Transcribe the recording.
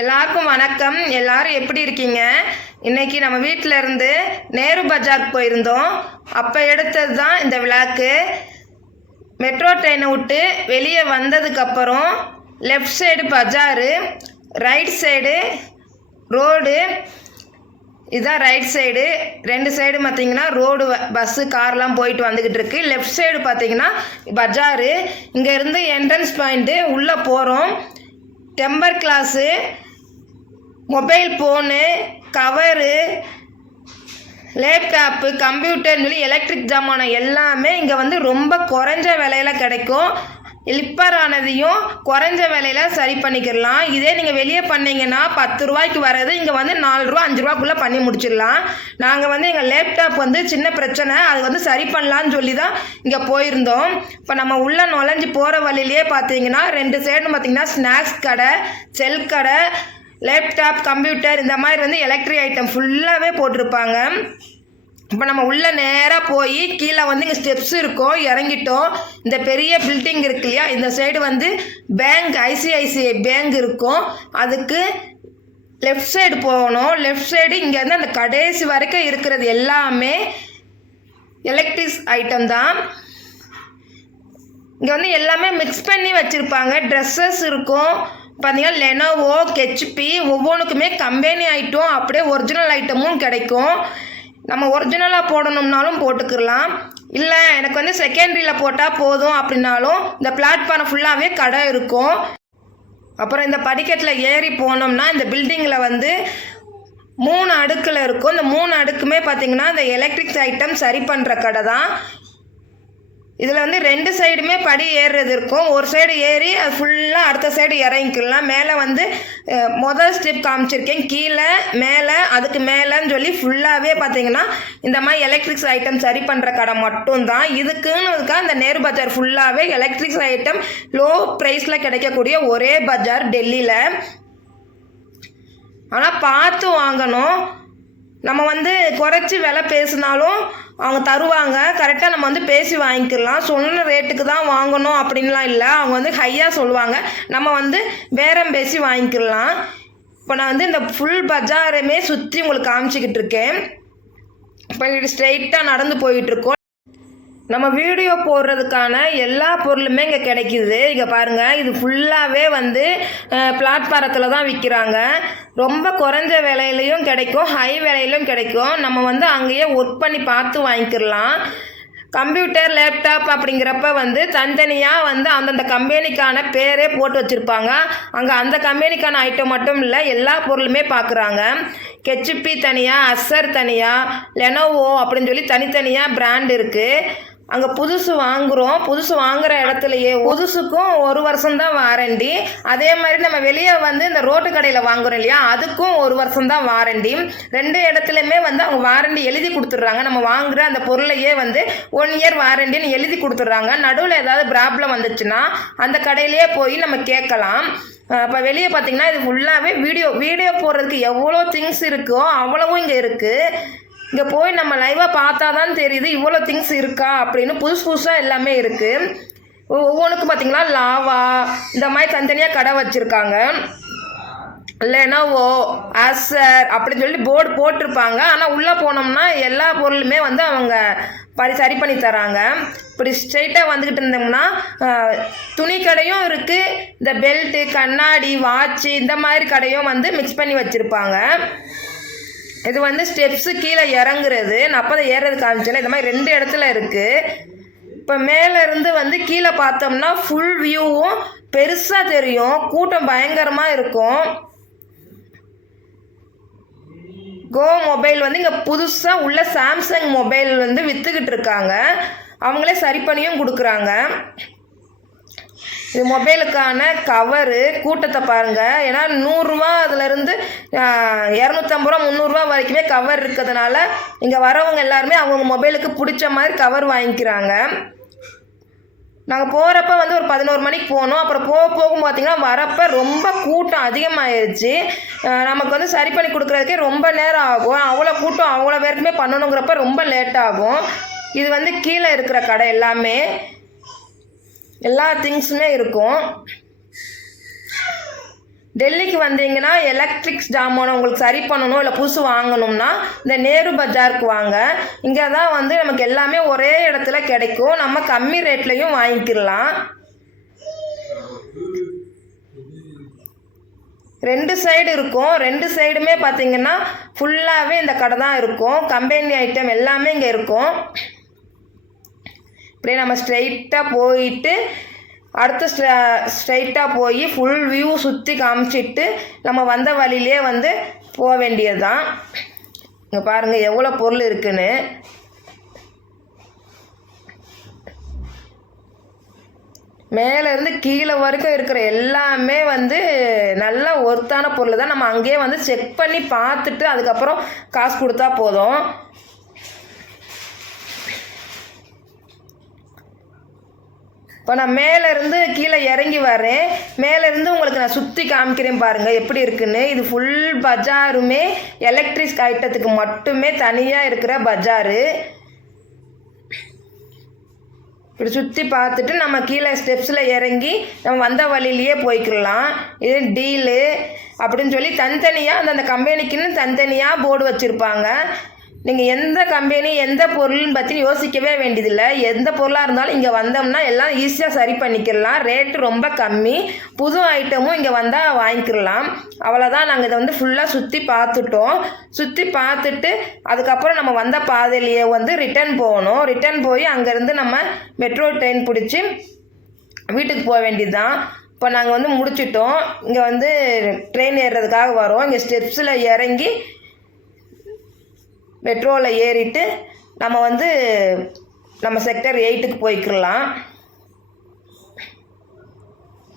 எல்லாருக்கும் வணக்கம். எல்லாரும் எப்படி இருக்கீங்க? இன்னைக்கு நம்ம வீட்டில் இருந்து நேரு பஜாருக்கு போயிருந்தோம். அப்போ எடுத்தது தான் இந்த விளாக்கு. மெட்ரோ ட்ரெயினை விட்டு வெளியே வந்ததுக்கப்புறம் லெஃப்ட் சைடு பஜாரு, ரைட் சைடு ரோடு. இதுதான் ரைட் சைடு. ரெண்டு சைடு பார்த்தீங்கன்னா ரோடு, பஸ்ஸு, கார்லாம் போயிட்டு வந்துக்கிட்டு இருக்கு. லெஃப்ட் சைடு பார்த்தீங்கன்னா பஜாரு. இங்கேருந்து என்ட்ரன்ஸ் பாயிண்ட்டு உள்ளே போகிறோம். Temper glass, mobile phone, cover, laptop, கம்ப்யூட்டர்னு சொல்லி எலக்ட்ரிக் ஜாமான் எல்லாமே இங்கே வந்து ரொம்ப குறைஞ்ச விலையில் கிடைக்கும். லிப்பர் ஆனதையும் குறைஞ்ச விலையில் சரி பண்ணிக்கிடலாம். இதே நீங்கள் வெளியே பண்ணிங்கன்னா 10 ரூபாய்க்கு வர்றது இங்கே வந்து 4 ரூபா 5 ரூபாக்குள்ளே பண்ணி முடிச்சிடலாம். நாங்கள் வந்து எங்கள் லேப்டாப் வந்து சின்ன பிரச்சனை, அது வந்து சரி பண்ணலான்னு சொல்லி தான் இங்கே போயிருந்தோம். இப்போ நம்ம உள்ளே நுழைஞ்சி போகிற வழியிலே பார்த்தீங்கன்னா 2 சைடு பார்த்தீங்கன்னா ஸ்நாக்ஸ் கடை, செல் கடை, லேப்டாப், கம்ப்யூட்டர் இந்த மாதிரி வந்து எலக்ட்ரிக் ஐட்டம் ஃபுல்லாகவே போட்டிருப்பாங்க. இப்போ நம்ம உள்ளே நேராக போய் கீழே வந்து இங்கே ஸ்டெப்ஸ் இருக்கும், இறங்கிட்டோம். இந்த பெரிய பில்டிங் இருக்கு இல்லையா, இந்த சைடு வந்து பேங்க், ஐசிஐசிஐ பேங்க் இருக்கும். அதுக்கு லெஃப்ட் சைடு போகணும். லெஃப்ட் சைடு இங்கேருந்து அந்த கடைசி வரைக்கும் இருக்கிறது எல்லாமே எலக்ட்ரிக் ஐட்டம் தான். இங்கே வந்து எல்லாமே மிக்ஸ் பண்ணி வச்சுருப்பாங்க. ட்ரெஸ்ஸஸ் இருக்கும் பார்த்தீங்கன்னா, லெனோவோ, ஹெச்பி, ஒவ்வொன்றுக்குமே கம்பெனி ஐட்டம் அப்படியே ஒரிஜினல் ஐட்டமும் கிடைக்கும். நம்ம ஒரிஜினலாக போடணும்னாலும் போட்டுக்கலாம், இல்லை எனக்கு வந்து செகண்டரியில் போட்டால் போதும் அப்படின்னாலும் இந்த பிளாட்ஃபார்ம் ஃபுல்லாகவே கடை இருக்கும். அப்புறம் இந்த படிக்கட்டில் ஏறி போனோம்னா இந்த பில்டிங்கில் வந்து 3 அடுக்கில் இருக்கும். இந்த 3 அடுக்குமே பார்த்திங்கன்னா இந்த எலக்ட்ரிக் ஐட்டம் சரி பண்ணுற கடை தான். இதில் வந்து 2 சைடுமே படி ஏறுறது இருக்கும். ஒரு சைடு ஏறி அது ஃபுல்லாக அடுத்த சைடு இறங்கிக்கலாம். மேலே வந்து முதல் ஸ்டெப் காமிச்சிருக்கேன், கீழே மேலே அதுக்கு மேலேன்னு சொல்லி ஃபுல்லாகவே பார்த்தீங்கன்னா இந்த மாதிரி எலக்ட்ரிக்ஸ் ஐட்டம் சரி பண்ணுற கடை மட்டும்தான். இதுக்குன்னு இந்த நேரு பஜார் ஃபுல்லாகவே எலக்ட்ரிக்ஸ் ஐட்டம் லோ ப்ரைஸில் கிடைக்கக்கூடிய ஒரே பஜார் டெல்லியில். ஆனால் பார்த்து வாங்கணும். நம்ம வந்து குறைச்சி விலை பேசினாலும் அவங்க தருவாங்க, கரெக்டாக நம்ம வந்து பேசி வாங்கிக்கலாம். சொன்ன ரேட்டுக்கு தான் வாங்கணும் அப்படின்லாம் இல்லை, அவங்க வந்து ஹையாக சொல்லுவாங்க, நம்ம வந்து பேரம் பேசி வாங்கிக்கலாம். இப்போ நான் வந்து இந்த ஃபுல் பஜாருமே சுற்றி உங்களுக்கு காமிச்சிக்கிட்டு இருக்கேன். இப்போ இது ஸ்ட்ரெயிட்டாக நடந்து போயிட்டுருக்கோம். நம்ம வீடியோ போடுறதுக்கான எல்லா பொருளுமே இங்கே கிடைக்கிது. இங்கே பாருங்கள், இது ஃபுல்லாகவே வந்து பிளாட்ஃபாரத்தில் தான் விற்கிறாங்க. ரொம்ப குறைஞ்ச விலையிலையும் கிடைக்கும், ஹை விலையிலும் கிடைக்கும். நம்ம வந்து அங்கேயே ஒர்க் பண்ணி பார்த்து வாங்கிக்கிடலாம். கம்ப்யூட்டர், லேப்டாப் அப்படிங்கிறப்ப வந்து தனித்தனியாக வந்து அந்தந்த கம்பெனிக்கான பேரே போட்டு வச்சுருப்பாங்க. அங்கே அந்த கம்பெனிக்கான ஐட்டம் மட்டும் இல்லை, எல்லா பொருளுமே பார்க்குறாங்க. ஹெச்பி தனியாக, அசர் தனியாக, லெனோவோ அப்படின்னு சொல்லி தனித்தனியாக பிராண்ட் இருக்குது. அங்கே புதுசு வாங்குகிறோம். புதுசு வாங்குகிற இடத்துலையே புதுசுக்கும் 1 வருஷம்தான் வாரண்டி. அதே மாதிரி நம்ம வெளியே வந்து இந்த ரோட்டு கடையில் வாங்குகிறோம் இல்லையா, அதுக்கும் 1 வருஷம்தான் வாரண்டி. 2 இடத்துலையுமே வந்து அவங்க வாரண்டி எழுதி கொடுத்துட்றாங்க. நம்ம வாங்குகிற அந்த பொருளையே வந்து 1 இயர் வாரண்டின்னு எழுதி கொடுத்துட்றாங்க. நடுவில் ஏதாவது ப்ராப்ளம் வந்துச்சுன்னா அந்த கடையிலேயே போய் நம்ம கேட்கலாம். இப்போ வெளியே பார்த்தீங்கன்னா இது ஃபுல்லாகவே வீடியோ போடுறதுக்கு எவ்வளோ திங்ஸ் இருக்கோ அவ்வளவும் இங்கே இருக்குது. இங்கே போய் நம்ம லைவாக பார்த்தா தான் தெரியுது இவ்வளோ திங்ஸ் இருக்கா அப்படின்னு. புதுசாக எல்லாமே இருக்குது. ஒவ்வொன்றுக்கும் பார்த்திங்கன்னா லாவா இந்த மாதிரி தனித்தனியாக கடை வச்சுருக்காங்க. லெனோவோ, அசர் அப்படின்னு சொல்லி போர்டு போட்டிருப்பாங்க. ஆனால் உள்ளே போனோம்னா எல்லா பொருளுமே வந்து அவங்க சரி பண்ணி தராங்க. இப்படி ஸ்ட்ரெயிட்டாக வந்துக்கிட்டு இருந்தோம்னா துணி கடையும் இருக்குது, இந்த பெல்ட்டு, கண்ணாடி, வாட்சு இந்த மாதிரி கடையும் வந்து மிக்ஸ் பண்ணி வச்சுருப்பாங்க. இது வந்து ஸ்டெப்ஸு கீழே இறங்குறது. நான் அப்போ தான் ஏறது காமிச்சேன்னா இந்த மாதிரி 2 இடத்துல இருக்குது. இப்போ மேலேருந்து வந்து கீழே பார்த்தோம்னா ஃபுல் வியூவும் பெருசாக தெரியும். கூட்டம் பயங்கரமாக இருக்கும். கோ மொபைல் வந்து இங்கே புதுசாக உள்ள சாம்சங் மொபைல் வந்து விற்றுக்கிட்டு இருக்காங்க. அவங்களே சரி பண்ணியும் கொடுக்குறாங்க. இது மொபைலுக்கான கவரு. கூட்டத்தை பாருங்கள். ஏன்னா 100 ரூபா அதுலேருந்து 250 ரூபா 300 ரூபா வரைக்குமே கவர் இருக்கிறதுனால இங்கே வரவங்க எல்லாருமே அவங்க மொபைலுக்கு பிடிச்ச மாதிரி கவர் வாங்கிக்கிறாங்க. நாங்கள் போகிறப்ப வந்து ஒரு 11 மணிக்கு போனோம். அப்புறம் போகும் பார்த்திங்கன்னா வரப்போ ரொம்ப கூட்டம் அதிகமாகிடுச்சு. நமக்கு வந்து சரி பண்ணி கொடுக்குறதுக்கே ரொம்ப நேரம் ஆகும். அவ்வளோ கூட்டம் அவ்வளோ பேருக்குமே பண்ணணுங்கிறப்ப ரொம்ப லேட் ஆகும். இது வந்து கீழே இருக்கிற கடை எல்லாமே எல்லா திங்ஸுமே இருக்கும். டெல்லிக்கு வந்தீங்கன்னா எலக்ட்ரிக்ஸ் ஜாமான் உங்களுக்கு சரி பண்ணணும் இல்லை புதுசு வாங்கணும்னா இந்த நேரு பஜாருக்கு வாங்க. இங்கே தான் வந்து நமக்கு எல்லாமே ஒரே இடத்துல கிடைக்கும். நம்ம கம்மி ரேட்லேயும் வாங்கிக்கலாம். 2 சைடு இருக்கும். 2 சைடுமே பார்த்தீங்கன்னா ஃபுல்லாகவே இந்த கடை தான் இருக்கும். கம்பெனி ஐட்டம் எல்லாமே இங்கே இருக்கும். இப்படியே நம்ம ஸ்ட்ரைட்டாக போயிட்டு அடுத்து ஸ்ட்ரைட்டாக போய் ஃபுல் வியூ சுற்றி காமிச்சிட்டு நம்ம வந்த வழியிலே வந்து போக வேண்டியது தான். இங்கே பாருங்கள் எவ்வளோ பொருள் இருக்குன்னு. மேலேருந்து கீழே வரைக்கும் இருக்கிற எல்லாமே வந்து நல்ல ஒர்த்தான பொருள் தான். நம்ம அங்கேயே வந்து செக் பண்ணி பார்த்துட்டு அதுக்கப்புறம் காசு கொடுத்தா போதும். இப்போ நான் மேலேருந்து கீழே இறங்கி வரேன். மேலேருந்து உங்களுக்கு நான் சுற்றி காமிக்கிறேன் பாருங்கள் எப்படி இருக்குன்னு. இது ஃபுல் பஜாருமே எலக்ட்ரிக் ஐட்டத்துக்கு மட்டுமே தனியாக இருக்கிற பஜாரு. இப்படி சுற்றி பார்த்துட்டு நம்ம கீழே ஸ்டெப்ஸில் இறங்கி நம்ம வந்த வழியிலேயே போய்க்கலாம். இது டீலு அப்படின்னு சொல்லி தனித்தனியாக அந்தந்த கம்பெனிக்குன்னு தனித்தனியாக போர்டு வச்சுருப்பாங்க. நீங்கள் எந்த கம்பெனி எந்த பொருள்னு பற்றி யோசிக்கவே வேண்டியதில்லை. எந்த பொருளாக இருந்தாலும் இங்கே வந்தோம்னா எல்லாம் ஈஸியாக சரி பண்ணிக்கலாம். ரேட்டு ரொம்ப கம்மி. புது ஐட்டமும் இங்கே வந்தால் வாங்கிக்கலாம். அவ்வளோதான். நாங்கள் இதை வந்து ஃபுல்லாக சுற்றி பார்த்துட்டோம். சுற்றி பார்த்துட்டு அதுக்கப்புறம் நம்ம வந்த பாதையிலேயே வந்து ரிட்டர்ன் போகணும். ரிட்டர்ன் போய் அங்கேருந்து நம்ம மெட்ரோ ட்ரெயின் பிடிச்சி வீட்டுக்கு போக வேண்டியது தான். இப்போ நாங்கள் வந்து முடிச்சிட்டோம். இங்கே வந்து ட்ரெயின் ஏறுறதுக்காக வரோம். இங்கே ஸ்டெப்ஸில் இறங்கி மெட்ரோவில் ஏறிட்டு நம்ம வந்து நம்ம செக்டர் 8க்கு போய்க்கலாம்.